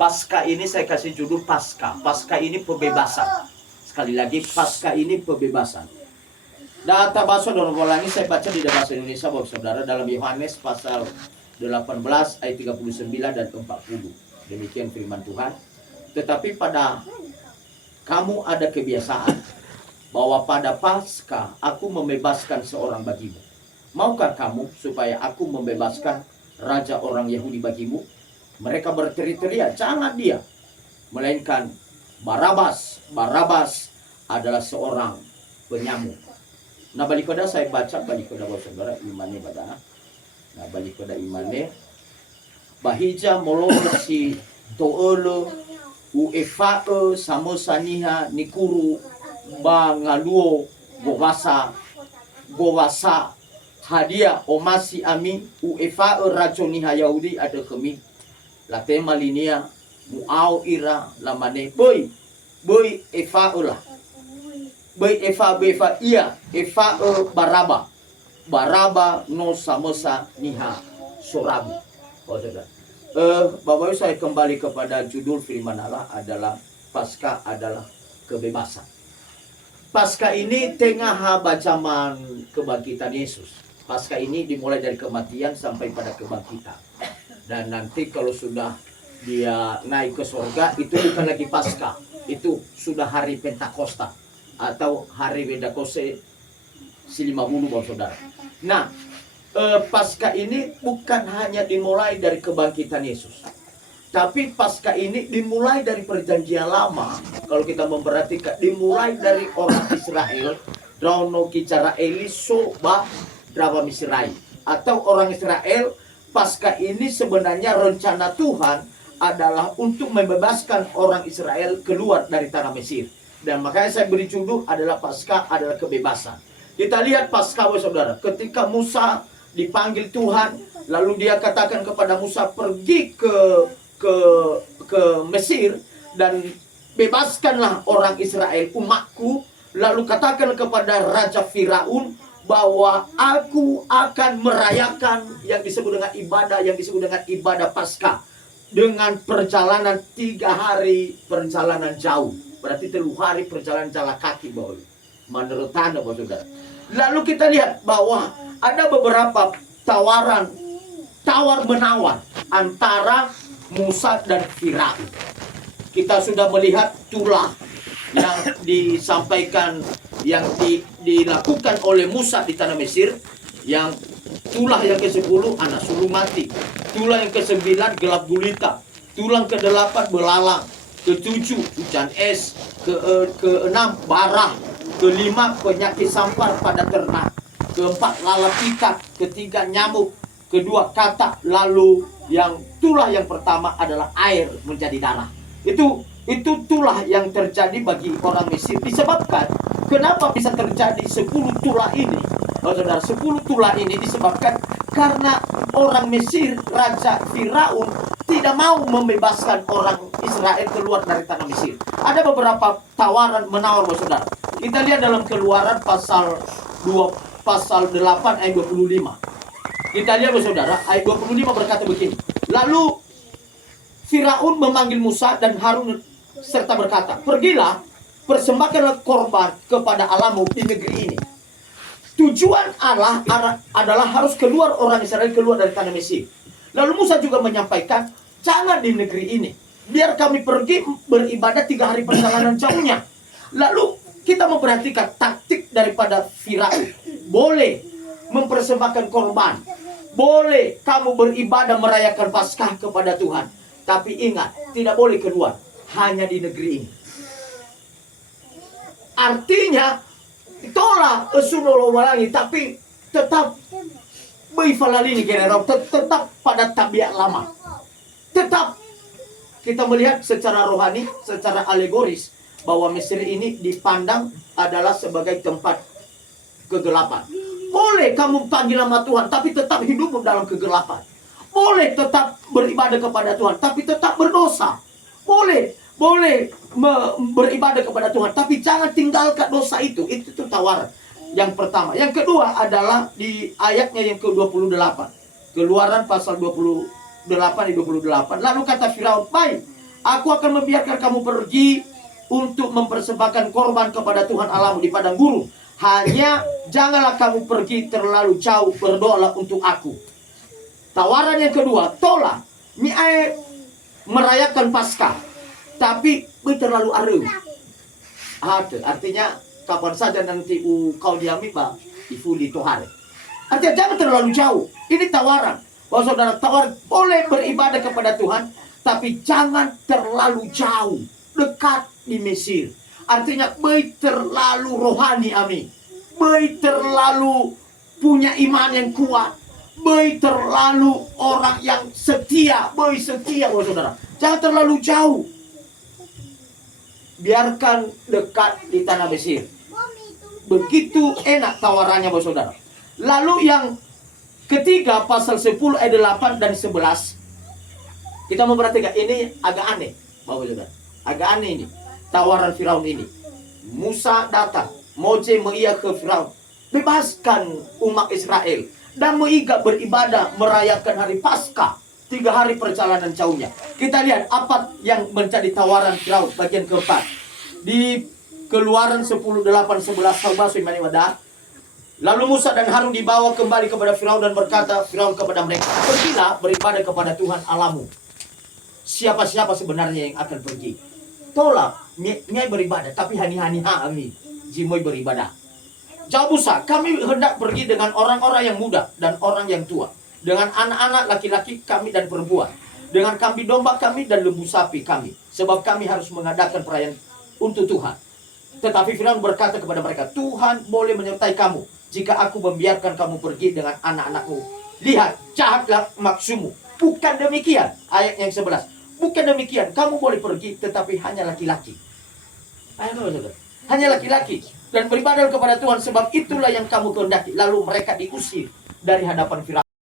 Pasca ini saya kasih judul Pasca. Pasca ini pembebasan. Sekali lagi, Pasca ini pembebasan. Data bahasa dalam ulangi saya baca di bahasa Indonesia, Bapak Saudara, dalam Yohanes pasal 18 ayat 39 dan 40. Demikian firman Tuhan. Tetapi pada kamu ada kebiasaan bahwa pada Pasca aku membebaskan seorang bagimu. Maukah kamu supaya aku membebaskan raja orang Yahudi bagimu? Mereka berteriak-teriak, jangan dia, melainkan Barabas. Barabas adalah seorang penyamuk. Nah, balik pada saya baca, balik pada Bapak Saudara, imannya pada. Nah, balik pada imannya. Bahija molo si toolo uefae samosaniha nikuru bangaluo gowasa hadia omasi ami uefae rajoniha Yahudi ada kemi latema linia muau ira lamane boy efae lah boy efa iya efae baraba no samosa niha sorabu. Bapak Ibu, saya kembali kepada judul firman Allah adalah Pasca adalah kebebasan. Pasca ini tengah zaman kebangkitan Yesus. Pasca ini dimulai dari kematian sampai pada kebangkitan. Dan nanti kalau sudah dia naik ke surga, itu bukan lagi Pasca. Itu sudah hari Pentakosta atau hari Pentekoste si-50, Bapak Saudara. Nah, Pasca ini bukan hanya dimulai dari kebangkitan Yesus, tapi Pasca ini dimulai dari perjanjian lama. Kalau kita memperhatikan, dimulai dari orang Israel, Drono kicara Eliso ba drama Misrai, atau orang Israel. Pasca ini sebenarnya rencana Tuhan adalah untuk membebaskan orang Israel keluar dari tanah Mesir. Dan makanya saya beri judul adalah Pasca adalah kebebasan. Kita lihat Pasca, saudara, ketika Musa dipanggil Tuhan, lalu dia katakan kepada Musa, pergi ke Mesir dan bebaskanlah orang Israel, umatku. Lalu katakan kepada Raja Firaun bahwa aku akan merayakan yang disebut dengan ibadah Paskah dengan perjalanan 3 hari perjalanan jauh. Berarti 3 hari perjalanan jalan kaki, bahwa menurut Anda, saudara. Lalu kita lihat bahwa ada beberapa tawar-menawar antara Musa dan Firaun. Kita sudah melihat tulah yang disampaikan, yang dilakukan oleh Musa di tanah Mesir. Yang tulah yang ke-10 anak sulung mati, tulah yang ke-9 gelap gulita, tulah ke-8 belalang, ke-7 hujan es, ke-6 barah, ke-5 penyakit sampar pada ternak, ke-4 lalat ikat, ke-3 nyamuk, ke-2 katak, lalu yang tulah yang pertama adalah air menjadi darah. Itu tulah yang terjadi bagi orang Mesir. Disebabkan kenapa bisa terjadi 10 tulah ini? Saudara, 10 tulah ini disebabkan karena orang Mesir, Raja Firaun, tidak mau membebaskan orang Israel keluar dari tanah Mesir. Ada beberapa tawaran menawar, saudara. Kita lihat dalam Keluaran pasal 8 ayat 25. Kita lihat, saudara, ayat 25 berkata begini. Lalu Firaun memanggil Musa dan Harun serta berkata, pergilah, persembahkanlah korban kepada Allahmu di negeri ini. Tujuan Allah adalah harus keluar orang Israel keluar dari tanah Mesir. Lalu Musa juga menyampaikan, jangan di negeri ini, biar kami pergi beribadah 3 hari perjalanan jauhnya. Lalu kita memperhatikan taktik daripada Firaun. Boleh mempersembahkan korban, boleh kamu beribadah merayakan Paskah kepada Tuhan, tapi ingat, tidak boleh keluar, hanya di negeri ini. Artinya tolak esunolong walangi, tapi tetap berifalalini general, tetap pada tabiat lama. Tetap kita melihat secara rohani, secara alegoris, bahwa Mesir ini dipandang adalah sebagai tempat kegelapan. Boleh kamu panggil nama Tuhan, tapi tetap hidupmu dalam kegelapan. Boleh tetap beribadah kepada Tuhan, tapi tetap berdosa. Boleh beribadah kepada Tuhan, tapi jangan tinggalkan dosa itu. Itu tawaran yang pertama. Yang kedua adalah di ayatnya yang ke-28. Keluaran pasal 28 ayat 28. Lalu kata Firaun, baik, Aku akan membiarkan kamu pergi untuk mempersembahkan korban kepada Tuhan Allahmu di padang gurun. Hanya janganlah kamu pergi terlalu jauh, berdoalah untuk aku. Tawaran yang kedua, tola mi'ai merayakan Paskah, tapi terlalu arum. Artinya kapan saja nanti kau diami ba ifuli tohare. Artinya jangan terlalu jauh. Ini tawaran. Bahwa saudara tawar boleh beribadah kepada Tuhan, tapi jangan terlalu jauh, dekat di Mesir. Artinya baik terlalu rohani, amin. Baik terlalu punya iman yang kuat. Baik terlalu orang yang setia. Baik setia, saudara. Jangan terlalu jauh. Biarkan dekat di tanah Mesir. Begitu enak tawarannya, saudara. Lalu yang ketiga, pasal 10 ayat 8 dan 11. Kita memperhatikan ini agak aneh, Bapak Saudara. Agak aneh ini. Tawaran Firaun ini. Musa datang, Mose mengiya ke Firaun, bebaskan umat Israel dan mengikat beribadah merayakan hari Paskah. 3 hari perjalanan jauhnya. Kita lihat apa yang menjadi tawaran Firaun bagian keempat. Di Keluaran 10, 8, 11. Lalu Musa dan Harun dibawa kembali kepada Firaun dan berkata Firaun kepada mereka, pergilah beribadah kepada Tuhan Allahmu. Siapa-siapa sebenarnya yang akan pergi? Tolak, nyai beribadah, tapi hani-hani kami, jimoy beribadah. Jawab Musa, kami hendak pergi dengan orang-orang yang muda dan orang yang tua, dengan anak-anak laki-laki kami dan perempuan, dengan kambing domba kami dan lembu sapi kami, sebab kami harus mengadakan perayaan untuk Tuhan. Tetapi Firaun berkata kepada mereka, Tuhan boleh menyertai kamu jika aku membiarkan kamu pergi dengan anak-anakmu. Lihat, jahatlah maksudmu. Bukan demikian. Ayat yang 11. Bukan demikian. Kamu boleh pergi, tetapi hanya laki-laki. Hanya laki-laki. Dan beribadah kepada Tuhan, sebab itulah yang kamu kehendaki. Lalu mereka diusir dari hadapan Firaun.